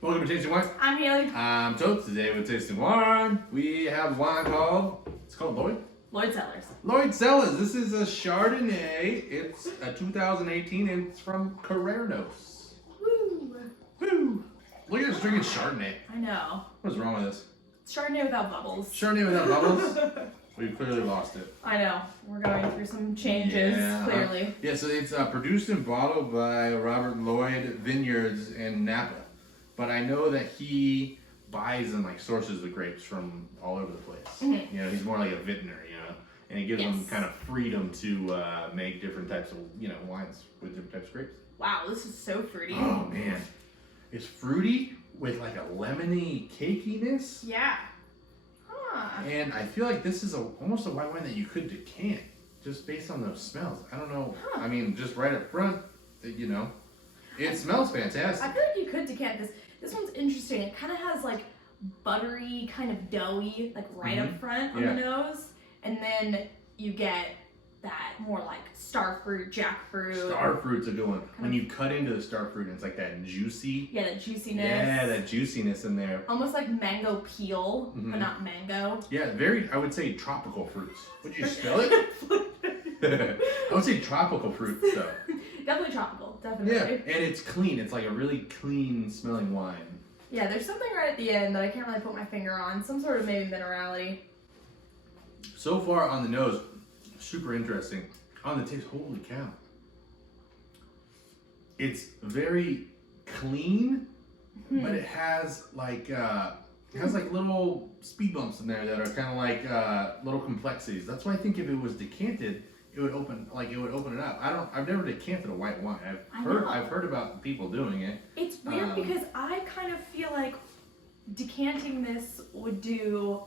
Welcome to Tasting Wine. I'm Haley. I'm Totes. Today with Tasting Wine, we have wine it's called Lloyd? Lloyd Cellars. Lloyd Cellars. This is a Chardonnay. It's a 2018 and it's from Carreros. Woo! Woo! Look at us drinking Chardonnay. I know. What's wrong with this? It's Chardonnay without bubbles. Chardonnay without bubbles? We've clearly lost it. I know. We're going through some changes, clearly. Yeah, so it's produced and bottled by Robert Lloyd Vineyards in Napa. But I know that he buys and like sources the grapes from all over the place. Mm-hmm. You know, he's more like a vintner, you know, and he gives them kind of freedom to make different types of, you know, wines with different types of grapes. Wow, this is so fruity. Oh man, it's fruity with like a lemony cakiness. Yeah. Huh. And I feel like this is almost a white wine that you could decant just based on those smells. I don't know. Huh. I mean, just right up front, you know, it smells fantastic. I feel like you could decant this. This one's interesting. It kind of has like buttery, kind of doughy, like right up front on the nose. And then you get that more like star fruit, jackfruit. Star fruit's a good one. When you cut into the star fruit, it's like that juicy. Yeah, that juiciness. Yeah, that juiciness in there. Almost like mango peel, but not mango. Yeah, very, I would say tropical fruits. Would you spell it? I would say tropical fruits, though. Definitely tropical, definitely. Yeah, and it's clean. It's like a really clean smelling wine. Yeah, there's something right at the end that I can't really put my finger on. Some sort of maybe minerality. So far on the nose, super interesting. On the taste, holy cow. It's very clean, but it has like little speed bumps in there that are kind of like little complexities. That's why I think if it was decanted, it would open it up. I've never decanted a white wine. I've heard about people doing it. It's weird because I kind of feel like decanting this would do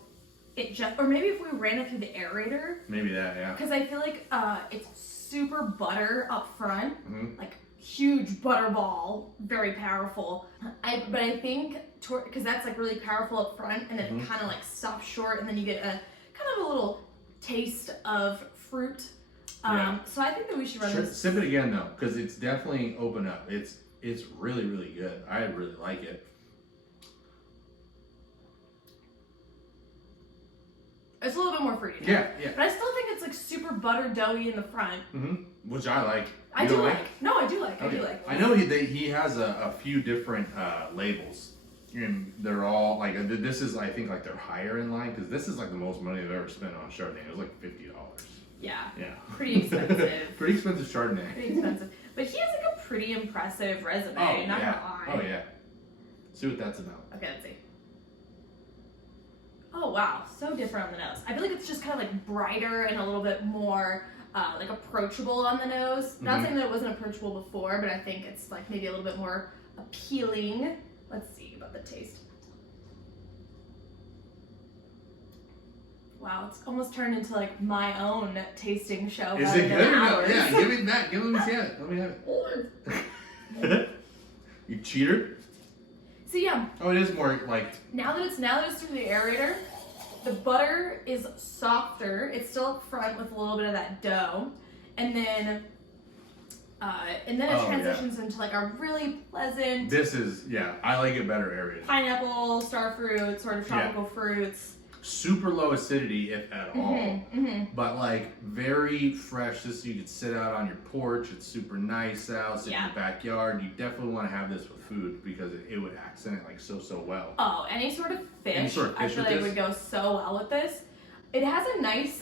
it just, or maybe if we ran it through the aerator. Maybe that, yeah. Because I feel like it's super butter up front, like huge butter ball, very powerful. But I think because that's like really powerful up front, and then it kind of like stops short, and then you get a kind of a little taste of fruit. So I think that we should run this. Sip it again though, because it's definitely open up. It's really, really good. I really like it. It's a little bit more fruity. Yeah. But I still think it's like super butter doughy in the front. Which I like. I do like. No, I do like. Okay. I do like. I know he has a few different labels, and they're all like this is I think like they're higher in line because this is like the most money I've ever spent on Chardonnay. It was like $50. Yeah. Yeah. Pretty expensive. Pretty expensive Chardonnay. Pretty expensive. But he has like a pretty impressive resume. Not gonna lie. Oh yeah. See what that's about. Okay, let's see. Oh wow, so different on the nose. I feel like it's just kind of like brighter and a little bit more like approachable on the nose. Not saying that it wasn't approachable before, but I think it's like maybe a little bit more appealing. Let's see about the taste. Wow, it's almost turned into like my own tasting show. Is it good or no? Yeah, give me that. Let me see it. Let me have it. You cheater. So yeah. Oh, it is more like. Now that it's through the aerator, the butter is softer. It's still up front with a little bit of that dough, and then it transitions into like a really pleasant. This is I like it better aerated. Pineapple, star fruit, sort of tropical fruits. Super low acidity, if at all, but like very fresh. This you could sit out on your porch. It's super nice out, sit in your backyard. You definitely want to have this with food because it would accent it like so well. Oh, any sort of fish. I feel like would go so well with this. It has a nice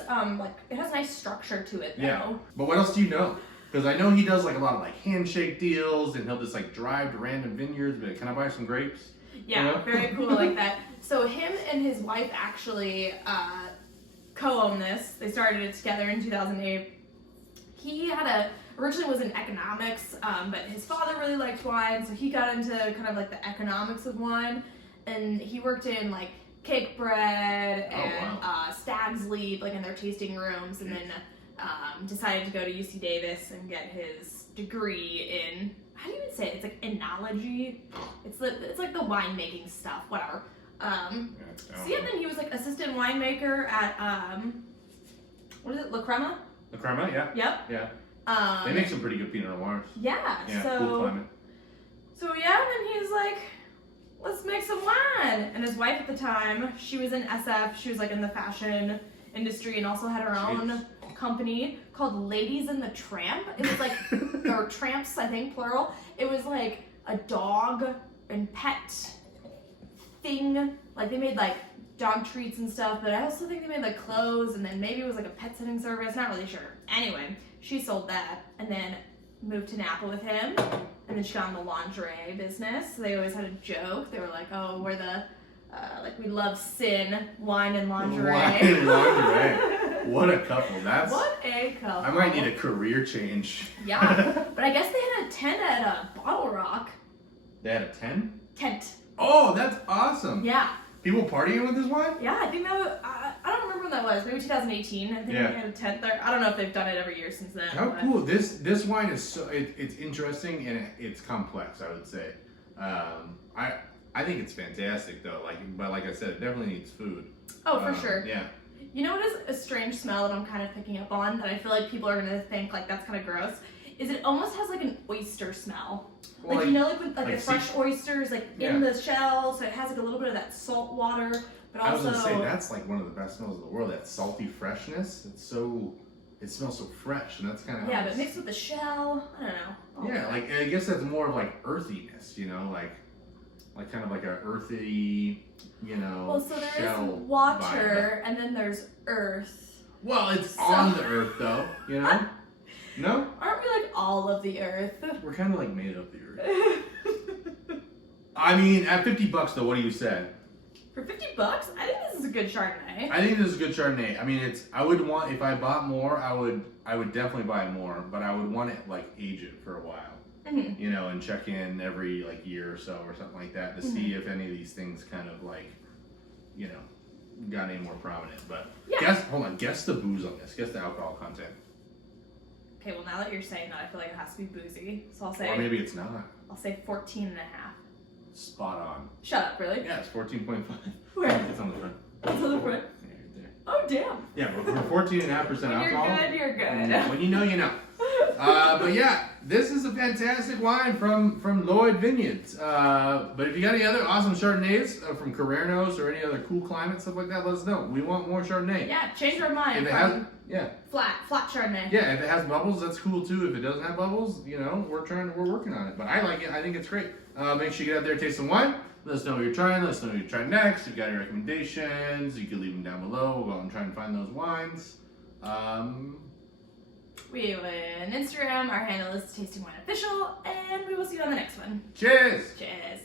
nice structure to it though. Yeah, but what else do you know? Because I know he does like a lot of like handshake deals, and he'll just like drive to random vineyards. But can I buy some grapes? Yeah, you know? Very cool like that. So him and his wife actually co-own this. They started it together in 2008. He originally was in economics, but his father really liked wine, so he got into kind of like the economics of wine, and he worked in like cake bread and stag's leap, like in their tasting rooms, and then decided to go to UC Davis and get his degree in. How do you even say it? It's like enology. It's like the winemaking stuff, whatever. So yeah, then he was like assistant winemaker at what is it, La Crema? La Crema, yeah. Yep. Yeah. They make some pretty good Pinot Noirs. Yeah. Yeah. So, cool climate. So yeah, and then he was like, 10, and his wife at the time, she was in SF. She was like in the fashion industry and also had her own company called Ladies in the Tramp. It was like, or Tramps, I think, plural. It was like a dog and pet thing. Like they made like dog treats and stuff, but I also think they made like clothes, and then maybe it was like a pet sitting service. Not really sure. Anyway, she sold that and then moved to Napa with him, and then she got in the lingerie business. So they always had a joke. They were like, "Oh, we're the like we love sin, wine and lingerie." Wine and lingerie. What a couple. That's. What a couple. I might need a career change. Yeah, but I guess they had a tent at Bottle Rock. They had a Tent. Oh, that's awesome. Yeah. People partying with this wine? Yeah, I think that was, I don't remember when that was. Maybe 2018. I think they had a tent there. I don't know if they've done it every year since then. How cool. This wine is so, it's interesting and it's complex, I would say. I think it's fantastic though. But like I said, it definitely needs food. Oh, for sure. Yeah. You know what is a strange smell that I'm kind of picking up on that I feel like people are gonna think like that's kind of gross? Is it almost has like an oyster smell. Well, like you know, like with like the like fresh oysters like in the shell, so it has like a little bit of that salt water, but also. I was gonna say that's like one of the best smells in the world. That salty freshness. It smells so fresh, and that's kind of. Yeah, but mixed with the shell, I don't know. Yeah, like I guess that's more of like earthiness, you know, like kind of like a earthy, you know. Well, so there shell is water, vibe. and then there's earth. Well, it's on the earth though, you know. No? Aren't we like all of the earth? We're kind of like made of the earth. I mean, at $50 though, what do you say? For $50, I think this is a good Chardonnay. I think this is a good Chardonnay. I mean, I would want, if I bought more, I would definitely buy more, but I would want it like age it for a while. Mm-hmm. You know, and check in every like year or so or something like that to see if any of these things kind of like, you know, got any more prominent. But guess the booze on this. Guess the alcohol content. Okay, well now that you're saying that, I feel like it has to be boozy. So I'll say. Or maybe it's not. I'll say 14 and a half. Spot on. Shut up, really? Yeah, it's 14.5. Where? It's on the front. It's on the front. Yeah, right there. Oh damn. Yeah, but for 14.5% alcohol. You're good. When you know, you know. But yeah, this is a fantastic wine from Lloyd Vineyards. But if you got any other awesome Chardonnays from Carreras or any other cool climate, stuff like that, let us know. We want more Chardonnay. Yeah, change our mind. If it has, flat Chardonnay. Yeah, if it has bubbles, that's cool too. If it doesn't have bubbles, you know, we're working on it. But I like it. I think it's great. Make sure you get out there, taste some wine. Let us know what you're trying. Let us know what you're trying next. If you've got any recommendations, you can leave them down below. We'll go and try and find those wines. We have an Instagram. Our handle is Tasting Wine Official, and we will see you on the next one. Cheers! Cheers.